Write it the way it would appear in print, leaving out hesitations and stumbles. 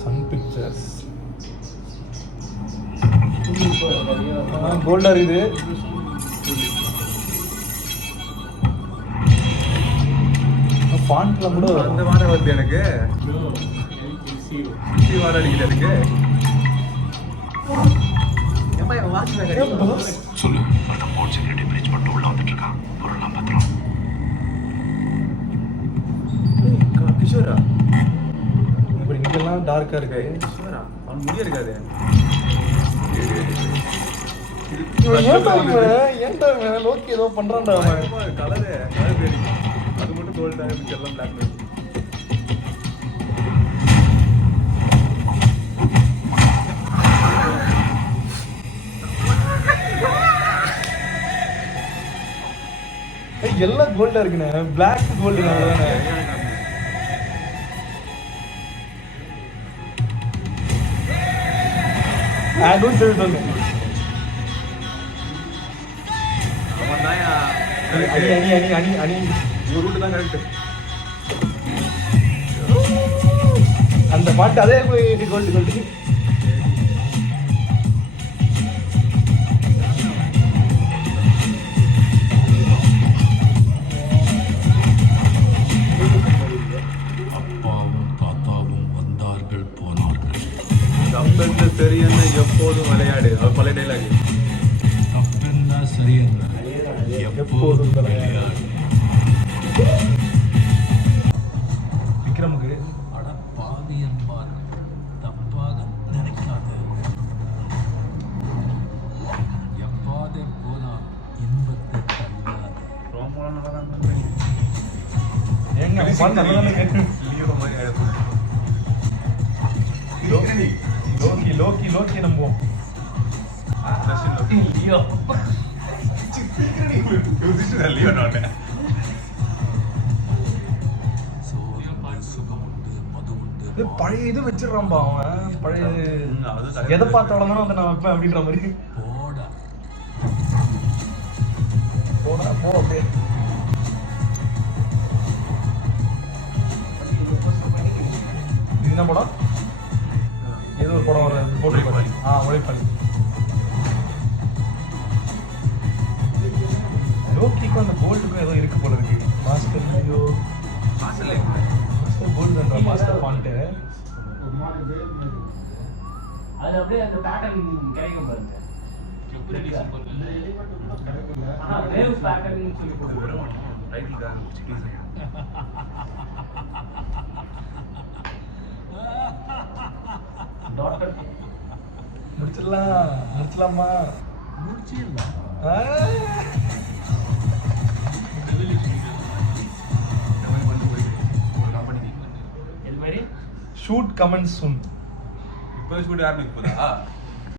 Sun pictures Coulter இது ஃபாண்ட்ல கூட அந்த மாதிரி வருது எனக்கு வார அடிக்குது எனக்கு சொல்லு அந்த போர்ட் செக்யூரிட்டி பிரீச் பண்ணிட்டு உள்ள வந்துட்டு இருக்கான் பொருள்லாம் பத்திரம் கிஷோரா இப்படி இங்கெல்லாம் டார்க்கா இருக்கு கிஷோரா அவன் முடிய இருக்காது ஏன்டா லோக்கி ஏதோ பண்றான்டா அவன் கலரு கலர் அது மட்டும் கோல்டா எல்லாம் பிளாக் எல்லாம் கோல்டா இருக்குண்ணே பிளாக் கோல்டு தானே அதுவும் சொல்லிட்டு அணி அணி அணி அணி அணி ஒரு ரூட்டு தான் கரெக்ட் அந்த பாட்டு அதே கோல்டு கோல்டு அப்பாவும் தாத்தாவும் வந்தார்கள் போனார்கள் தப்பென்ன சரியென்ன எப்போதும் விளையாடு அவர் பழைய டைலாக் தப்பென்ன சரியென்ன எப்போதும் விளையாடு விக்ரமுக்கு அட பாவி என்பார் தப்பாக நினைக்காது எப்பாதே போனா இன்பத்தை தள்ளாது ரொம்ப நல்லா தான் ஏங்க பாட்டு நல்லா தானே கேட்டு லியோ மாதிரி ஆயிடும் லோக்கி லோக்கி லோக்கி நம்புவோம் லியோ லியோ நானே சோறு சுகம் உண்டு மது உண்டு பழைய இது வச்சிடறான்பா அவன் பழைய எதை பார்த்தாலும் தானே அதை நான் வைப்பேன் அப்படின்ற மாதிரி போடா போடா போ அப்படியே இது என்ன படம் ஏதோ ஒரு படம் ஒரு போட்டு உழைப்பாளி லோக்கிக்கும் அந்த கோல்டுக்கும் ஏதோ இருக்கு போல இருக்கு master Leo master gold master font அது அப்படியே அந்த பேட்டர்ன் கிடைக்கும் பாருங்க ஆனா வேவ் பேட்டர்ன் சொல்லி போடுறோம் ரைட்டில் தான் டாக்டர் முடிச்சிடலாமா முடிச்சிடலாம் இது மாதிரி ஷூட் கமெண்ட் சூன் இப்போ ஷூட் ஆரம்பிக்க போதா